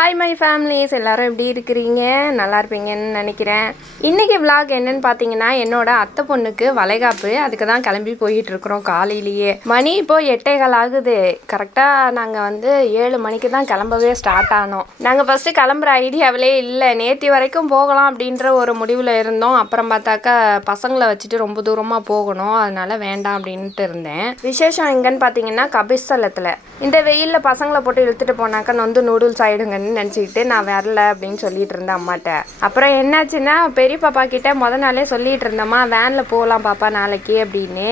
Hi my families, எல்லோரும் எப்படி இருக்கிறீங்க? நல்லா இருப்பீங்கன்னு நினைக்கிறேன். இன்றைக்கி விலாக் என்னென்னு பார்த்தீங்கன்னா, என்னோட அத்தை பொண்ணுக்கு வளைகாப்பு. அதுக்கு தான் கிளம்பி போயிட்டுருக்குறோம் காலையிலேயே. மணி இப்போது 8:15 ஆகுது. கரெக்டாக நாங்கள் 7 மணிக்கு தான் கிளம்பவே ஸ்டார்ட் ஆனோம். நாங்கள் ஃபஸ்ட்டு கிளம்புற ஐடியாவிலே இல்லை. நேற்று வரைக்கும் போகலாம் அப்படின்ற ஒரு முடிவில் இருந்தோம். அப்புறம் பார்த்தாக்கா பசங்களை வச்சுட்டு ரொம்ப தூரமாக போகணும், அதனால் வேண்டாம் அப்படின்ட்டு இருந்தேன். விசேஷம் எங்கன்னு பார்த்தீங்கன்னா கபிஸ்தலத்தில். இந்த வெயிலில் பசங்களை போட்டு இழுத்துட்டு போனாக்கா நூடுல்ஸ் ஆகிடுங்க நினச்சிக்கிட்டு நான் வரல அப்படின்னு சொல்லிட்டு இருந்தேன் அம்மாட்ட. அப்புறம் என்னாச்சுன்னா, பெரிய பாப்பா கிட்ட நாளே சொல்லிட்டு இருந்தேம்மா வேனில் போகலாம் பாப்பா நாளைக்கு அப்படின்னு.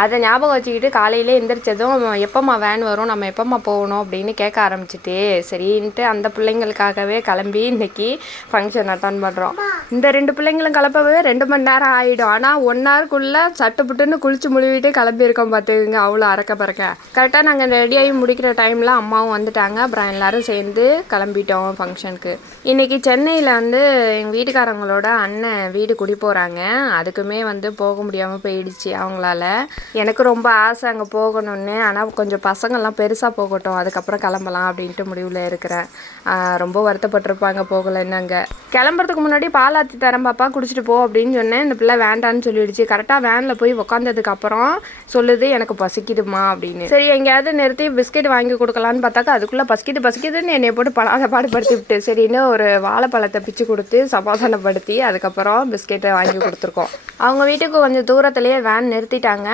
அதை ஞாபகம் வச்சுக்கிட்டு காலையிலே எந்திரிச்சதும் எப்போம்மா வேன் வரும், நம்ம எப்போம்மா போகணும் அப்படின்னு கேட்க ஆரம்பிச்சிட்டு சரின்ட்டு அந்த பிள்ளைங்களுக்காகவே கிளம்பி இன்னைக்கு ஃபங்க்ஷன் அட்டன் பண்ணுறோம். இந்த 2 பிள்ளைங்களும் கிளப்பவே 2 மணி நேரம் ஆகிடும். ஆனால் 1 ஹவருக்குள்ளே சட்டுப்புட்டுன்னு குளிச்சு முழுவிட்டு கிளம்பியிருக்கோம் பார்த்துக்குங்க. அவ்வளோ அறக்க பறக்க கரெக்டாக நாங்கள் ரெடியாகி முடிக்கிற டைமில் அம்மாவும் வந்துட்டாங்க. அப்புறம் எல்லோரும் சேர்ந்து கிளம்பிட்டோம் ஃபங்க்ஷனுக்கு. இன்றைக்கி சென்னையில் எங்கள் வீட்டுக்காரங்களோட அண்ணன் வீடு குடி போகிறாங்க. அதுக்குமே போக முடியாமல் போயிடுச்சு அவங்களால. எனக்கு ரொம்ப ஆசை அங்கே போகணுன்னு. ஆனால் கொஞ்சம் பசங்கள்லாம் பெருசாக போகட்டும், அதுக்கப்புறம் கிளம்பலாம் அப்படின்ட்டு முடிவில் இருக்கிறேன். ரொம்ப வருத்தப்பட்டிருப்பாங்க போகலைன்னு. அங்கே கிளம்புறதுக்கு முன்னாடி பால் ஆற்றி தரேன் பாப்பா குடிச்சிட்டு போ அப்படின்னு சொன்னேன். இந்த பிள்ளை வேண்டான்னு சொல்லிடுச்சு. கரெக்டாக வேனில் போய் உட்காந்ததுக்கப்புறம் சொல்லுது எனக்கு பசிக்குதுமா அப்படின்னு. சரி எங்கேயாவது நிறுத்தி பிஸ்கெட் வாங்கி கொடுக்கலான்னு பார்த்தாக்கா அதுக்குள்ளே பசிக்குதுன்னு என்னை போட்டு படாத பாடுபடுத்தி விட்டு சரின்னு ஒரு வாழைப்பழத்தை பிச்சு கொடுத்து சமாதானப்படுத்தி அதுக்கப்புறம் பிஸ்கெட்டை வாங்கி கொடுத்துருக்கோம். அவங்க வீட்டுக்கு கொஞ்சம் தூரத்துலேயே வேன் நிறுத்திட்டாங்க.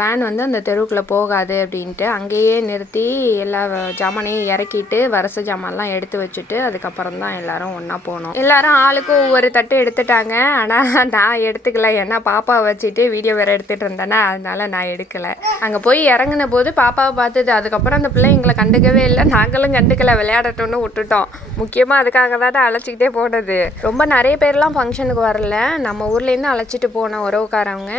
வேன் அந்த தெருவுக்குள்ளே போகாது அப்படின்ட்டு அங்கேயே நிறுத்தி எல்லா ஜாமானையும் இறக்கிட்டு வரிசை ஜாமான்லாம் எடுத்து வச்சுட்டு அதுக்கப்புறம் தான் எல்லாரும் ஒன்றா போனோம். எல்லாரும் ஆளுக்கு ஒவ்வொரு தட்டு எடுத்துட்டாங்க. ஆனால் நான் எடுத்துக்கல, ஏன்னா பாப்பாவை வச்சுட்டு வீடியோ வேறு எடுத்துகிட்டு இருந்தேன்னா அதனால நான் எடுக்கலை. அங்கே போய் இறங்கின போது பாப்பாவை பார்த்தது. அதுக்கப்புறம் அந்த பிள்ளை எங்களை கண்டுக்கவே இல்லை, நாங்களும் கண்டுக்கலை, விளையாடட்டும்னு விட்டுட்டோம். முக்கியமாக அதுக்காக தான் அழைச்சிக்கிட்டே போனது. ரொம்ப நிறைய பேர்லாம் ஃபங்க்ஷனுக்கு வரல. நம்ம ஊர்லேருந்து அழைச்சிட்டு போன உறவுக்காரவங்க,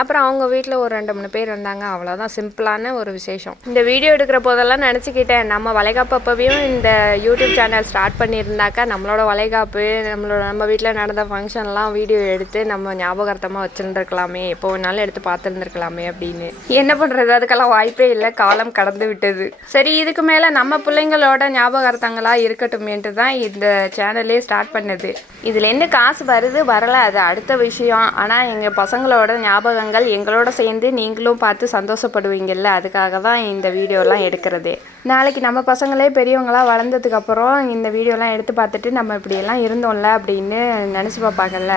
அப்புறம் அவங்க வீட்டில் ஒரு 2-3 பேர் வந்தாங்க. அவ்வளோதான், சிம்பிளான ஒரு விசேஷம். இந்த வீடியோ எடுக்கிற போதெல்லாம் நினச்சிக்கிட்டேன் நம்ம வளைகாப்பு அப்போவையும் இந்த யூடியூப் சேனல் ஸ்டார்ட் பண்ணியிருந்தாக்கா நம்மளோட வளைகாப்பு நம்ம வீட்டில் நடந்த ஃபங்க்ஷன்லாம் வீடியோ எடுத்து நம்ம ஞாபகார்த்தமாக வச்சுருந்துருக்கலாமே, எப்போ வேணாலும் எடுத்து பார்த்துருந்துருக்கலாமே அப்படின்னு. என்ன பண்ணுறது, அதுக்கெல்லாம் வாய்ப்பே இல்லை, காலம் கடந்து விட்டது. சரி இதுக்கு மேலே நம்ம பிள்ளைங்களோட ஞாபகார்த்தங்களாக இருக்கட்டுமேன்ட்டு தான் இந்த சேனலே ஸ்டார்ட் பண்ணது. இதில் என்ன காசு வருது வரலை அது அடுத்த விஷயம். ஆனால் எங்கள் பசங்களோட ஞாபகங்கள் எங்களோட சேர்ந்து நீங்களும் பார்த்து சந்தோஷப்படுவீங்கள்ல, அதுக்காக தான் இந்த வீடியோலாம் எடுக்கிறதே. நாளைக்கு நம்ம பசங்களே பெரியவங்களாக வளர்ந்ததுக்கப்புறம் இந்த வீடியோலாம் எடுத்து பார்த்துட்டு நம்ம இப்படியெல்லாம் இருந்தோம்ல அப்படின்னு நினச்சி பார்ப்பாங்கல்ல.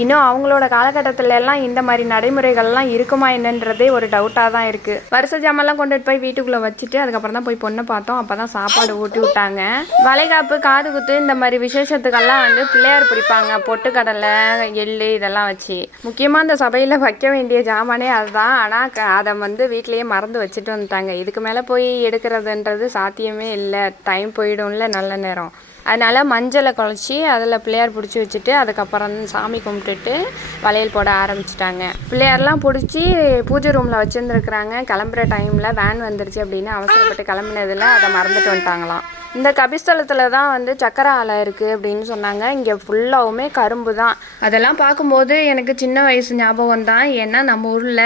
இன்னும் அவங்களோட காலகட்டத்துல எல்லாம் இந்த மாதிரி நடைமுறைகள்லாம் இருக்குமா என்னன்றதே ஒரு டவுட்டாக தான் இருக்குது. வருஷ ஜாமெல்லாம் கொண்டுட்டு போய் வீட்டுக்குள்ளே வச்சுட்டு அதுக்கப்புறம் தான் போய் பொண்ணை பார்த்தோம். அப்போ தான் சாப்பாடு ஊட்டி விட்டாங்க. வளைகாப்பு, காது குத்து இந்த மாதிரி விசேஷத்துக்கெல்லாம் பிள்ளையார் பிடிப்பாங்க, பொட்டுக்கடலை, எள்ளு இதெல்லாம் வச்சு. முக்கியமாக இந்த சபையில் வைக்க வேண்டிய ஜாமானே அதுதான். ஆனால் அதை வீட்லேயே மறந்து வச்சுட்டு வந்துட்டாங்க. இதுக்கு மேலே போய் எடுக்கிறதுன்றது சாத்தியமே இல்லை, டைம் போயிடும்ல நல்ல நேரம். அதனால் மஞ்சளை குழச்சி அதில் பிள்ளையார் பிடிச்சி வச்சுட்டு அதுக்கப்புறம் சாமி கும்பிட்டுட்டு வளையல் போட ஆரம்பிச்சிட்டாங்க. பிள்ளையார்லாம் பிடிச்சி பூஜை ரூமில் வச்சுருந்துருக்குறாங்க. கிளம்புற டைமில் வேன் வந்துருச்சு அப்படின்னு அவசரப்பட்டு கிளம்புனதில் அதை மறந்துட்டு வந்துட்டாங்களாம். இந்த கபிஸ்தலத்தில் தான் சக்கரை ஆலை இருக்குது அப்படின்னு சொன்னாங்க. இங்கே ஃபுல்லாகவுமே கரும்பு தான். அதெல்லாம் பார்க்கும்போது எனக்கு சின்ன வயசு ஞாபகம் தான். ஏன்னா நம்ம ஊரில்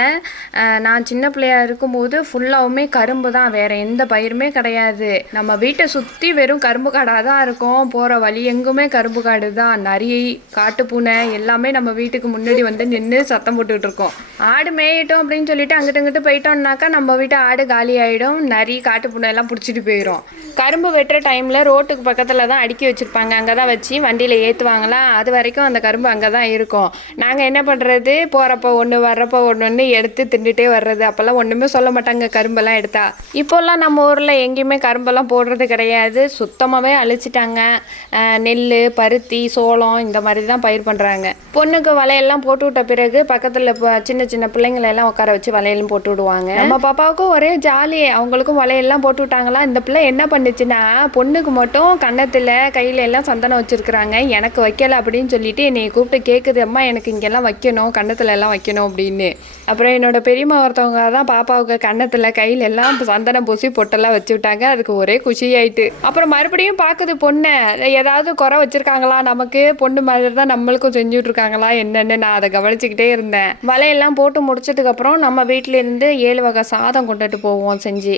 நான் சின்ன பிள்ளையாக இருக்கும்போது ஃபுல்லாகவுமே கரும்பு தான், வேறு எந்த பயிருமே கிடையாது. நம்ம வீட்டை சுற்றி வெறும் கரும்பு காடாக தான் இருக்கும். போகிற வழி எங்குமே கரும்பு காடு தான். நரி, காட்டுப்பூனை எல்லாமே நம்ம வீட்டுக்கு முன்னாடி நின்று சத்தம் போட்டுக்கிட்டு இருக்கோம். ஆடு மேயிட்டோம் அப்படின்னு சொல்லிட்டு அங்கிட்டு இங்கிட்டு போயிட்டோம்னாக்கா நம்ம வீட்டு ஆடு காலி ஆகிடும். நரி, காட்டுப்பூனை எல்லாம் பிடிச்சிட்டு போயிடும். கரும்பு வெட்டுற டைமில் ரோட்டுக்கு பக்கத்தில் தான் அடுக்கி வச்சுருப்பாங்க. அங்கே தான் வச்சு வண்டியில் ஏற்றுவாங்களா, அது வரைக்கும் அந்த கரும்பு அங்கே தான் இருக்கும். நாங்கள் என்ன பண்ணுறது, போகிறப்போ ஒன்று வர்றப்போ ஒன்று எடுத்து தின்னுட்டே வர்றது. அப்போல்லாம் ஒன்றுமே சொல்ல மாட்டாங்க கரும்பெல்லாம் எடுத்தா. இப்போல்லாம் நம்ம ஊரில் எங்கேயுமே கரும்பெல்லாம் போடுறது கிடையாது, சுத்தமாகவே அழிச்சிட்டாங்க. நெல், பருத்தி, சோளம் இந்த மாதிரி தான் பயிர் பண்ணுறாங்க. பொண்ணுக்கு வளையெல்லாம் போட்டு விட்ட பிறகு பக்கத்தில் சின்ன சின்ன பிள்ளைங்களெல்லாம் உட்கார வச்சு வளையலும் போட்டு விடுவாங்க. நம்ம பாப்பாவுக்கும் ஒரே ஜாலி, அவங்களுக்கும் வளையெல்லாம் போட்டு விட்டாங்களா. இந்த பிள்ளை என்ன பண்ணுச்சுன்னா, பொண்ணுக்கு மட்டும் கன்னத்தில் கையில் எல்லாம் சந்தனம் வச்சுருக்குறாங்க, எனக்கு வைக்கலை அப்படின்னு சொல்லிட்டு என்னை கூப்பிட்டு கேட்குது, அம்மா எனக்கு இங்கெல்லாம் வைக்கணும், கன்னத்தில் எல்லாம் வைக்கணும் அப்படின்னு. அப்புறம் என்னோட பெரியம்மா ஒருத்தவங்க தான் பாப்பாவுக்கு கன்னத்தில் கையில் எல்லாம் சந்தனம் பூசி பொட்டெல்லாம் வச்சு விட்டாங்க. அதுக்கு ஒரே குஷியாயிட்டு அப்புறம் மறுபடியும் பார்க்குது பொண்ணை, ஏதாவது குறை வச்சுருக்காங்களா, நமக்கு பொண்ணு மாதிரி தான் நம்மளுக்கும் செஞ்சுட்ருக்காங்களா என்னென்னு நான் அதை கவனிச்சுக்கிட்டே இருந்தேன். வலையெல்லாம் போட்டு முடிச்சதுக்கப்புறம் நம்ம வீட்டிலேருந்து 7 வகை சாதம் கொண்டுட்டு போவோம் செஞ்சு.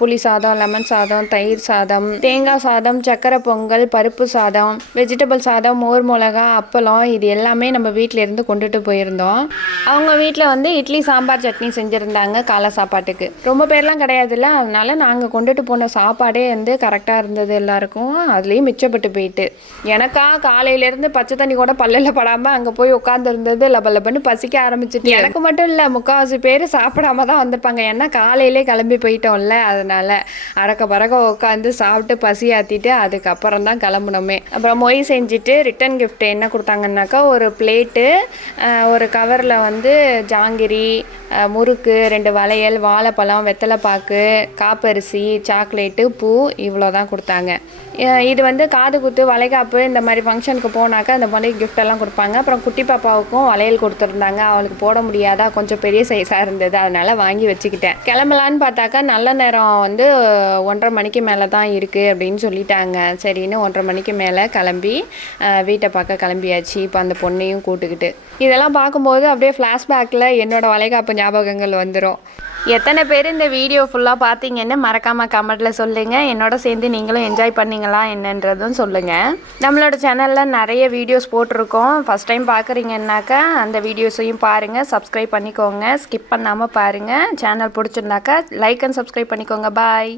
புளி சாதம், லெமன் சாதம், தயிர் சாதம், சாதம், தேங்காய் சாதம், சக்கரை பொங்கல், பருப்பு சாதம், வெஜிடபிள் சாதம், மோர் மிளகா, அப்பளம் இது எல்லாமே நம்ம வீட்டில் இருந்து கொண்டுட்டு போயிருந்தோம். அவங்க வீட்டில் வந்து இட்லி சாம்பார் சட்னி செஞ்சுருந்தாங்க காலை சாப்பாட்டுக்கு. ரொம்ப பேர்லாம் கிடையாதுல்ல, அதனால நாங்கள் கொண்டுட்டு போன சாப்பாடே வந்து கரெக்டாக இருந்தது எல்லாருக்கும். அதுலேயும் மிச்சப்பட்டு போயிட்டு எனக்கா காலையிலேருந்து பச்சை தண்ணி கூட பல்லில் படாமல் அங்கே போய் உட்காந்துருந்தது லபலபன்னு பசிக்க ஆரம்பிச்சிட்டு. எனக்கு மட்டும் இல்லை, முக்கால்வாசி பேர் சாப்பிடாம தான் வந்திருப்பாங்க. ஏன்னா காலையிலே கிளம்பி போயிட்டோம்ல, அதனால அறக்க பறக்க உட்காந்து சாப்பிட்டு பசி ஆற்றிட்டு அதுக்கப்புறம் தான் கிளம்புனோமே. அப்புறம் மொய் செஞ்சுட்டு ரிட்டன் கிஃப்ட் என்ன கொடுத்தாங்கன்னாக்கா ஒரு பிளேட்டு, ஒரு கவரில் வந்து ஜாங்கிரி, முறுக்கு, 2 வளையல், வாழைப்பழம், வெத்தலைப்பாக்கு, காப்பரிசி, சாக்லேட்டு, பூ இவ்வளோ தான் கொடுத்தாங்க. இது வந்து காது குத்து, வளைகாப்பு இந்த மாதிரி ஃபங்க்ஷனுக்கு போனாக்கா இந்த மாதிரி கிஃப்டெல்லாம் கொடுப்பாங்க. அப்புறம் குட்டி பாப்பாவுக்கும் வளையல் கொடுத்துருந்தாங்க. அவளுக்கு போட முடியாதா, கொஞ்சம் பெரிய சைஸாக இருந்தது, அதனால் வாங்கி வச்சுக்கிட்டேன். கிளம்பலான்னு பார்த்தாக்கா நல்ல நேரம் வந்து 1:30 மணிக்கு மேலே தான் இருக்குது அப்படின்னு சொல்லிட்டாங்க. சரின்னு 1:30 மணிக்கு மேலே கிளம்பி வீட்டை பார்க்க கிளம்பியாச்சு. இப்போ அந்த பொண்ணையும் கூட்டுக்கிட்டு இதெல்லாம் பார்க்கும்போது அப்படியே ஃப்ளாஷ்பேக்கில் என்னோடய வளைகாப்பு ஞாபகங்கள் வந்துடும். எத்தனை பேர் இந்த வீடியோ ஃபுல்லாக பார்த்தீங்கன்னு மறக்காமல் கமெண்ட்டில் சொல்லுங்கள். என்னோட சேர்ந்து நீங்களும் என்ஜாய் பண்ணிங்களா என்னன்றதும் சொல்லுங்கள். நம்மளோட சேனலில் நிறைய வீடியோஸ் போட்டிருக்கோம். ஃபஸ்ட் டைம் பார்க்குறீங்கன்னாக்கா அந்த வீடியோஸையும் பாருங்கள், சப்ஸ்கிரைப் பண்ணிக்கோங்க, ஸ்கிப் பண்ணாமல் பாருங்கள். சேனல் பிடிச்சிருந்தாக்கா லைக் அண்ட் சப்ஸ்கிரைப் பண்ணிக்கோங்க. பாய்.